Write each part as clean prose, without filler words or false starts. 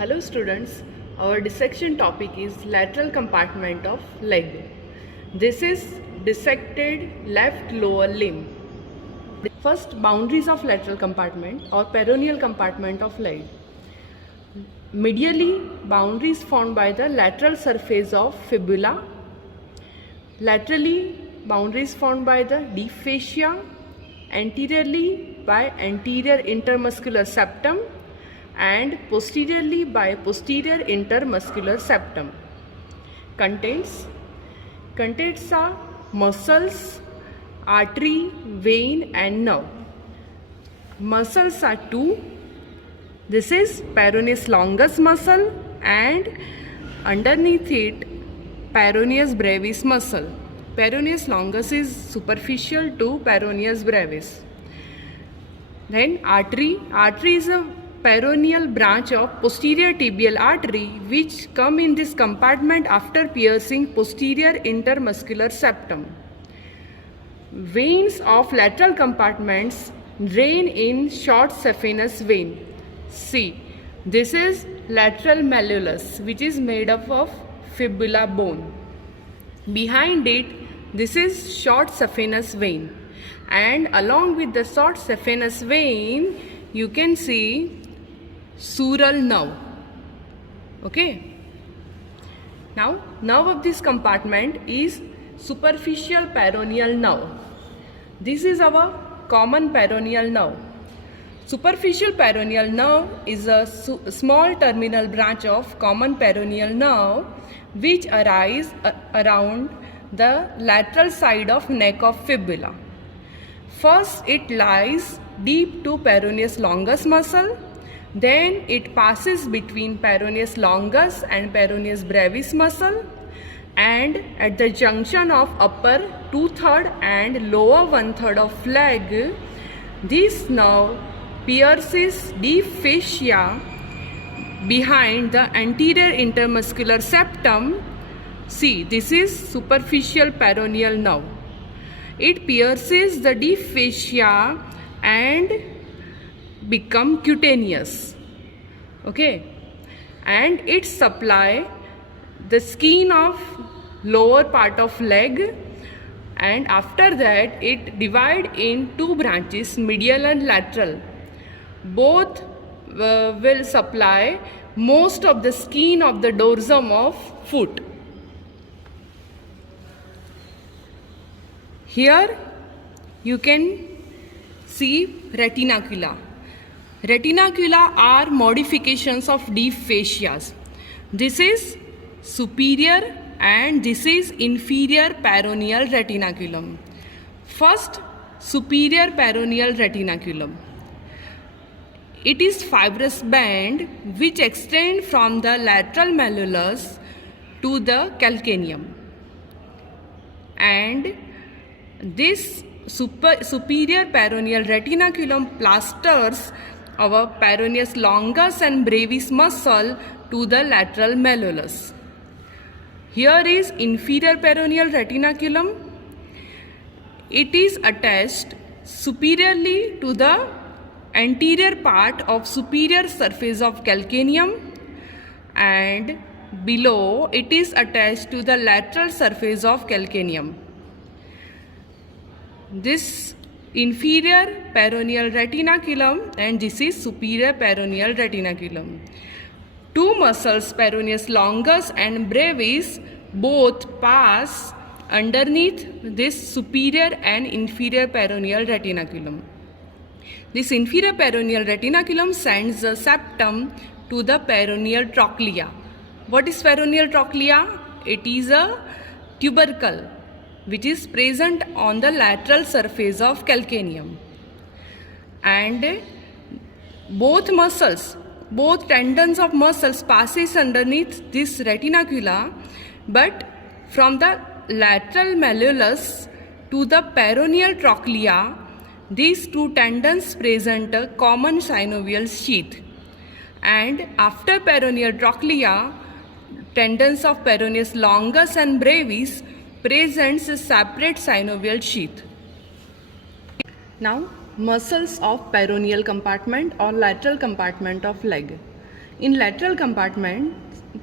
Hello students, our dissection topic is lateral compartment of leg. This is dissected left lower limb. First, boundaries of lateral compartment or peroneal compartment of leg. Medially, boundaries formed by the lateral surface of fibula. Laterally, boundaries formed by the deep fascia. Anteriorly, by anterior intermuscular septum, and posteriorly by posterior intermuscular septum. Contents are muscles, artery, vein and nerve. Muscles are two. This is peroneus longus muscle and underneath it peroneus brevis muscle. Peroneus longus is superficial to peroneus brevis. Then artery is a peroneal branch of posterior tibial artery which come in this compartment after piercing posterior intermuscular septum. Veins of lateral compartments drain in short saphenous vein. See, this is lateral malleolus which is made up of fibula bone. Behind it, this is short saphenous vein, and along with the short saphenous vein you can see sural nerve. Okay. Now, nerve of this compartment is superficial peroneal nerve. This is our common peroneal nerve. Superficial peroneal nerve is a small terminal branch of common peroneal nerve which arise around the lateral side of neck of fibula. First, it lies deep to peroneus longus muscle. Then it passes between peroneus longus and peroneus brevis muscle, and at the junction of upper 2/3 and lower 1/3 of leg, this nerve pierces deep fascia behind the anterior intermuscular septum. See, this is superficial peroneal nerve. It pierces the deep fascia and become cutaneous. Okay, and it supply the skin of lower part of leg, and after that it divide in two branches, medial and lateral. Both will supply most of the skin of the dorsum of foot. Here you can see retinacula. Retinacula are modifications of deep fascias. This is superior and this is inferior peroneal retinaculum. First, superior peroneal retinaculum. It is fibrous band which extend from the lateral malleolus to the calcaneum, and this superior peroneal retinaculum plasters our peroneus longus and brevis muscle to the lateral malleolus. Here is inferior peroneal retinaculum. It is attached superiorly to the anterior part of superior surface of calcaneum, and below it is attached to the lateral surface of calcaneum. This inferior peroneal retinaculum and this is superior peroneal retinaculum. Two muscles, peroneus longus and brevis, both pass underneath this superior and inferior peroneal retinaculum. This inferior peroneal retinaculum sends the septum to the peroneal trochlea. What is peroneal trochlea? It is a tubercle which is present on the lateral surface of calcaneum, and both muscles, both tendons of muscles passes underneath this retinacula, but from the lateral malleolus to the peroneal trochlea, these two tendons present a common synovial sheath, and after peroneal trochlea, tendons of peroneus longus and brevis presents a separate synovial sheath. Now, muscles of peroneal compartment or lateral compartment of leg. In lateral compartment,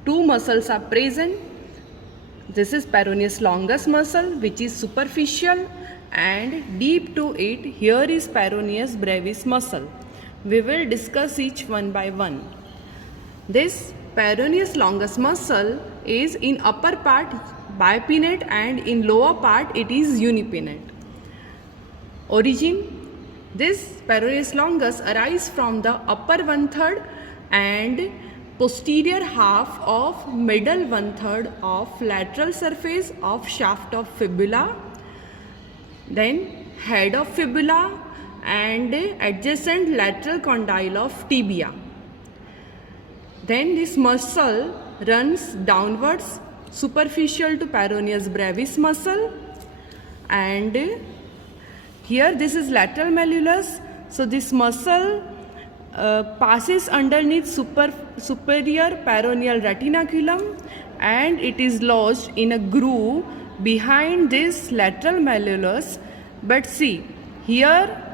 two muscles are present. This is peroneus longus muscle, which is superficial, and deep to it, here is peroneus brevis muscle. We will discuss each one by one. This peroneus longus muscle is in upper part bipinnate and in lower part it is unipinnate. Origin: this peroneus longus arises from the upper one-third and posterior half of middle one-third of lateral surface of shaft of fibula, then head of fibula and adjacent lateral condyle of tibia. Then this muscle runs downwards superficial to peroneus brevis muscle, and here this is lateral malleolus. So this muscle passes underneath superior peroneal retinaculum and it is lodged in a groove behind this lateral malleolus. But see, here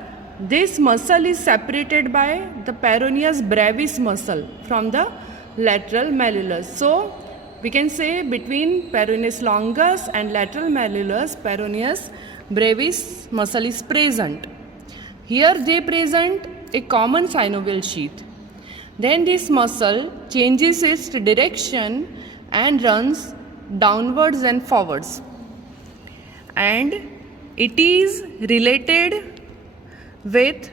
this muscle is separated by the peroneus brevis muscle from the lateral malleolus. So we can say between peroneus longus and lateral malleolus, peroneus brevis muscle is present. Here they present a common synovial sheath. Then this muscle changes its direction and runs downwards and forwards. And it is related with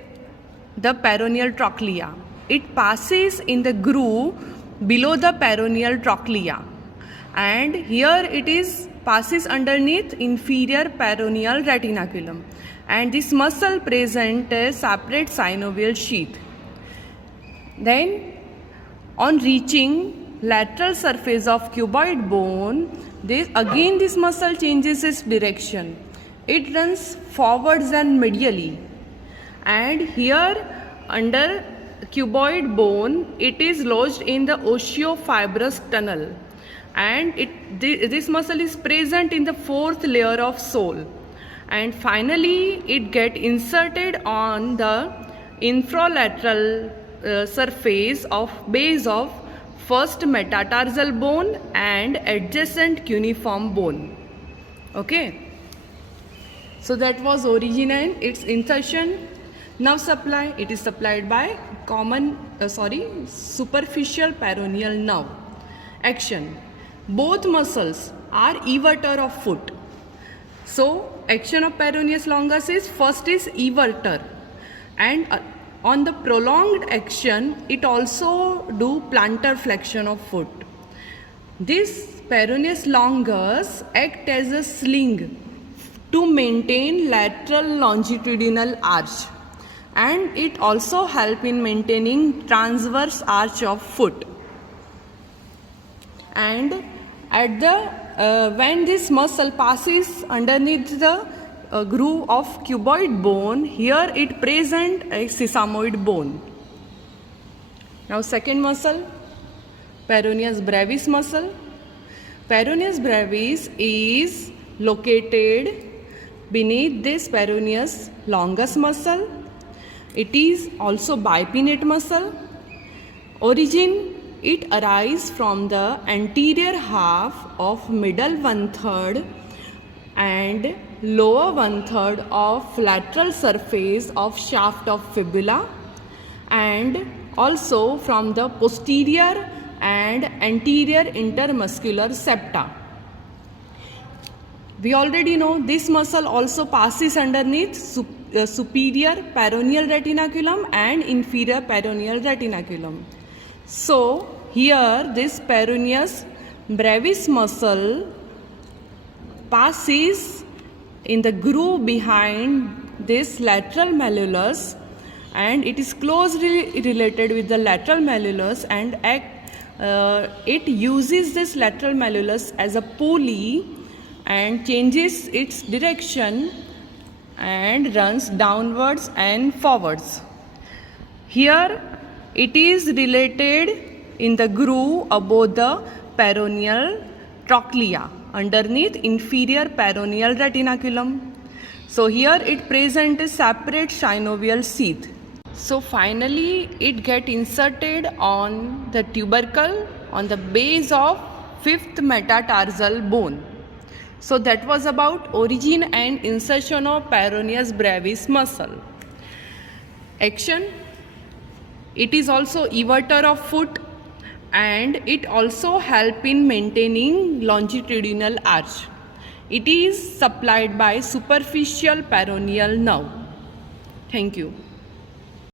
the peroneal trochlea. It passes in the groove below the peroneal trochlea, and here it is passes underneath inferior peroneal retinaculum, and this muscle presents a separate synovial sheath. Then on reaching lateral surface of cuboid bone, this muscle changes its direction. It runs forwards and medially, and here under cuboid bone it is lodged in the osteofibrous tunnel, and this muscle is present in the fourth layer of sole, and finally it get inserted on the infralateral surface of base of first metatarsal bone and adjacent cuneiform bone. Okay, so that was origin and its insertion. Now supply, it is supplied by superficial peroneal nerve. Action: both muscles are everter of foot. So action of peroneus longus is first is everter, and on the prolonged action it also do plantar flexion of foot. This peroneus longus act as a sling to maintain lateral longitudinal arch, and it also help in maintaining transverse arch of foot. And at the when this muscle passes underneath the groove of cuboid bone, here it present a sesamoid bone. Now second muscle, peroneus brevis muscle. Peroneus brevis is located beneath this peroneus longus muscle. It is also bipinnate muscle. Origin: it arises from the anterior half of middle one-third and lower one-third of lateral surface of shaft of fibula, and also from the posterior and anterior intermuscular septa. We already know this muscle also passes underneath superior peroneal retinaculum and inferior peroneal retinaculum. So here this peroneus brevis muscle passes in the groove behind this lateral malleolus, and it is closely related with the lateral malleolus, and it uses this lateral malleolus as a pulley and changes its direction and runs downwards and forwards. Here it is related in the groove above the peroneal trochlea underneath inferior peroneal retinaculum. So here it presents a separate synovial sheath. So finally it get inserted on the tubercle on the base of fifth metatarsal bone. So that was about origin and insertion of peroneus brevis muscle. Action: it is also everter of foot and it also help in maintaining longitudinal arch. It is supplied by superficial peroneal nerve. Thank you.